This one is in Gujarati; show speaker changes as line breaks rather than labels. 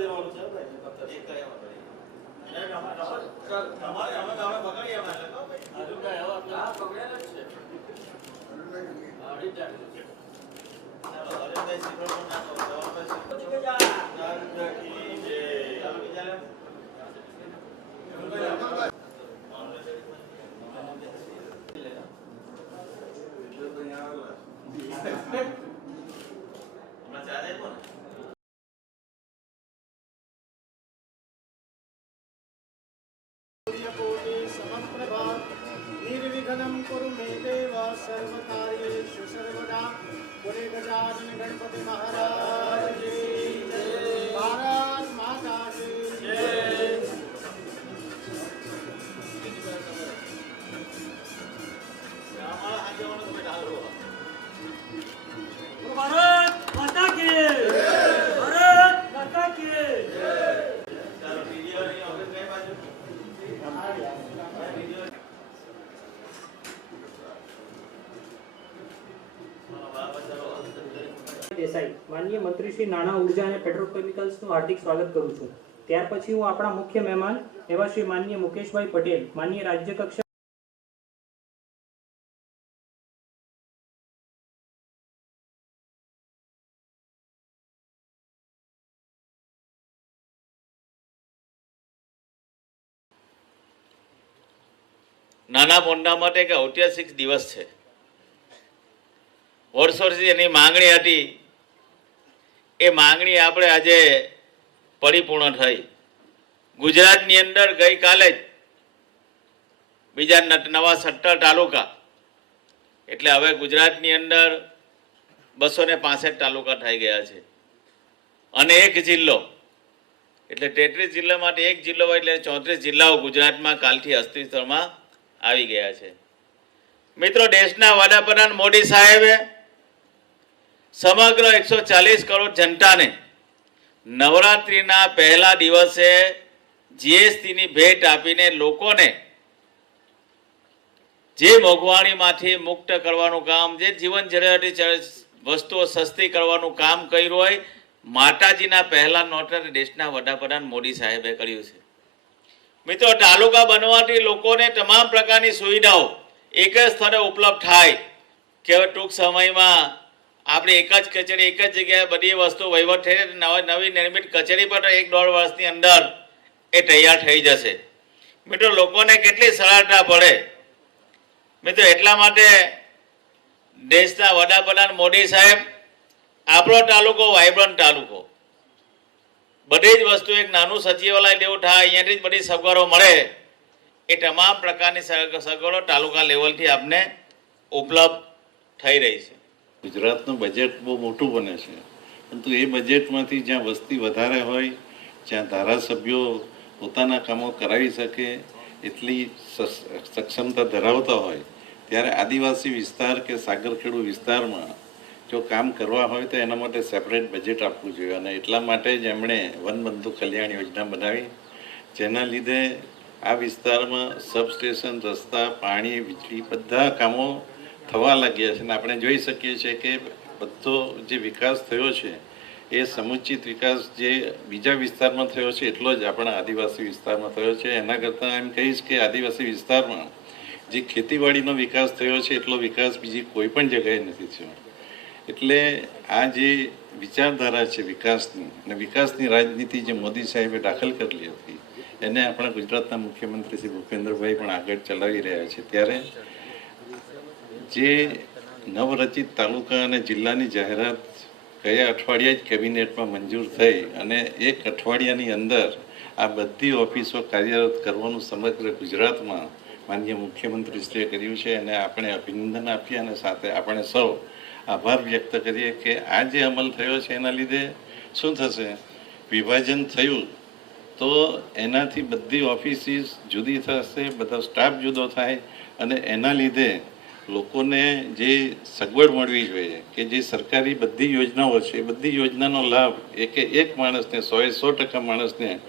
વધેવાનું છે
એક તો એમાં કરી.
તમારે અમે અમે પકડીએ અમે એટલે કહો ભાઈ.
હજુ કાંઈ હવે આપણે
હા, પકડેલા જ છે.
અઢી ચાર દિવસ.
ચાલો, હરેશભાઈ શ્રીફળ પણ નાખો. જવાહરભાઈ શ્રીફળ.
પછી બીજા
દાદા કી જય.
ચાલો, બીજા લેવો. હમણાં ચા દેખો ને.
सूर्यकोटि समप्रभा निर्विघ्नं कुरु मे देव सर्वकार्येषु सर्वदा पुरे गजानन गणपति
દેસાઈ. માનનીય મંત્રી શ્રી નાણાં, ઊર્જા અને પેટ્રોકેમિકલ્સનું હાર્દિક સ્વાગત કરું છું. ત્યાર પછી હું આપણા મુખ્ય મહેમાન એવા શ્રી માનનીય મુકેશભાઈ પટેલ, માનનીય રાજ્ય કક્ષા
નાના મોંડા માટે એક ઐતિહાસિક દિવસ છે. વર્ષોથી એની માંગણી હતી એ માંગણી આપણે આજે પરિપૂર્ણ થઈ. ગુજરાતની અંદર ગઈકાલે જ બીજા નવા સત્તર તાલુકા, એટલે હવે ગુજરાતની અંદર બસો ને પાસઠ તાલુકા થઈ ગયા છે. અને એક જિલ્લો, એટલે તેત્રીસ જિલ્લા માટે એક જિલ્લો હોય એટલે ચોત્રીસ જિલ્લાઓ ગુજરાતમાં કાલથી અસ્તિત્વમાં આવી ગયા છે. મિત્રો, દેશના વડાપ્રધાન મોદી સાહેબે સમગ્ર એકસો ચાલીસ કરોડ જનતાને નવરાત્રિના પહેલા દિવસે જીએસટીની ભેટ આપીને લોકોને જે મોંઘવાણીમાંથી મુક્ત કરવાનું કામ, જે જીવન જરૂરિયાતી વસ્તુઓ સસ્તી કરવાનું કામ કર્યું હોય, માતાજીના પહેલા નોટર દેશના વડાપ્રધાન મોદી સાહેબે કર્યું છે. મિત્રો, તાલુકા બનવાથી લોકોને તમામ પ્રકારની સુવિધાઓ એક જ સ્થળે ઉપલબ્ધ થાય કે ટૂંક સમયમાં આપણે એક જ કચેરી, એક જ જગ્યાએ બધી વસ્તુ વહીવટ થઈ નવી નવી નિર્મિત કચેરી પણ એક દોઢ વર્ષની અંદર એ તૈયાર થઈ જશે. મિત્રો, લોકોને કેટલી સરળતા પડે? મિત્રો, એટલા માટે દેશના વડાપ્રધાન મોદી સાહેબ, આપણો તાલુકો વાઇબ્રન્ટ તાલુકો. બધી જ વસ્તુ એક નાનું સચિવાલય જેવું થાય, અહીંયાથી જ બધી સગવડો મળે. એ તમામ પ્રકારની સગવડો તાલુકા લેવલથી આપને ઉપલબ્ધ થઈ રહી છે.
ગુજરાતનું બજેટ બહુ મોટું બને છે. પરંતુ એ બજેટમાંથી જ્યાં વસ્તી વધારે હોય, જ્યાં ધારાસભ્યો પોતાના કામો કરાવી શકે, એટલી સક્ષમતા ધરાવતા હોય, ત્યારે આદિવાસી વિસ્તાર કે સાગરખેડુ વિસ્તારમાં જો કામ કરવા હોય તો એના માટે સેપરેટ બજેટ આપવું જોઈએ. અને એટલા માટે જ એમણે વનબંધુ કલ્યાણ યોજના બનાવી. જેના લીધે આ વિસ્તારમાં સબસ્ટેશન રસ્તા, પાણી, વીજળી બધા કામો થવા લાગ્યા છે અને આપણે જોઈ શકીએ છીએ કે બધો જે વિકાસ થયો છે, એ સમુચિત વિકાસ જે બીજા વિસ્તારમાં થયો છે, એટલો જ આપણા આદિવાસી વિસ્તારમાં થયો છે. એના કરતાં એમ કહીશ કે આદિવાસી વિસ્તારમાં જે ખેતીવાડીનો વિકાસ થયો છે, એટલો વિકાસ બીજી કોઈ પણ જગ્યાએ નથી થયો. એટલે આ જે વિચારધારા છે વિકાસની અને વિકાસની રાજનીતિ જે મોદી સાહેબે દાખલ કરેલી હતી, એને આપણા ગુજરાતના મુખ્યમંત્રી શ્રી ભૂપેન્દ્રભાઈ પણ આગળ ચલાવી રહ્યા છે. ત્યારે જે નવરચિત તાલુકા અને જિલ્લાની જાહેરાત ગયા અઠવાડિયે જ કેબિનેટમાં મંજૂર થઈ અને એક અઠવાડિયાની અંદર આ બધી ઓફિસો કાર્યરત કરવાનું સમગ્ર ગુજરાતમાં માનનીય મુખ્યમંત્રીશ્રીએ કર્યું છે અને આપણે અભિનંદન આપીએ અને સાથે આપણે સૌ આભાર વ્યક્ત કરીએ કે આ જે અમલ થયો છે એના લીધે શું થશે? વિભાજન થયું તો એનાથી બધી ઓફિસીસ જુદી થશે, બધા સ્ટાફ જુદો થાય અને એના લીધે લોકોને જે સગવડ મળવી જોઈએ કે જે સરકારી બધી યોજનાઓ છે, એ બધી યોજનાનો લાભ એકે એક માણસને, સો એ સો ટકા માણસને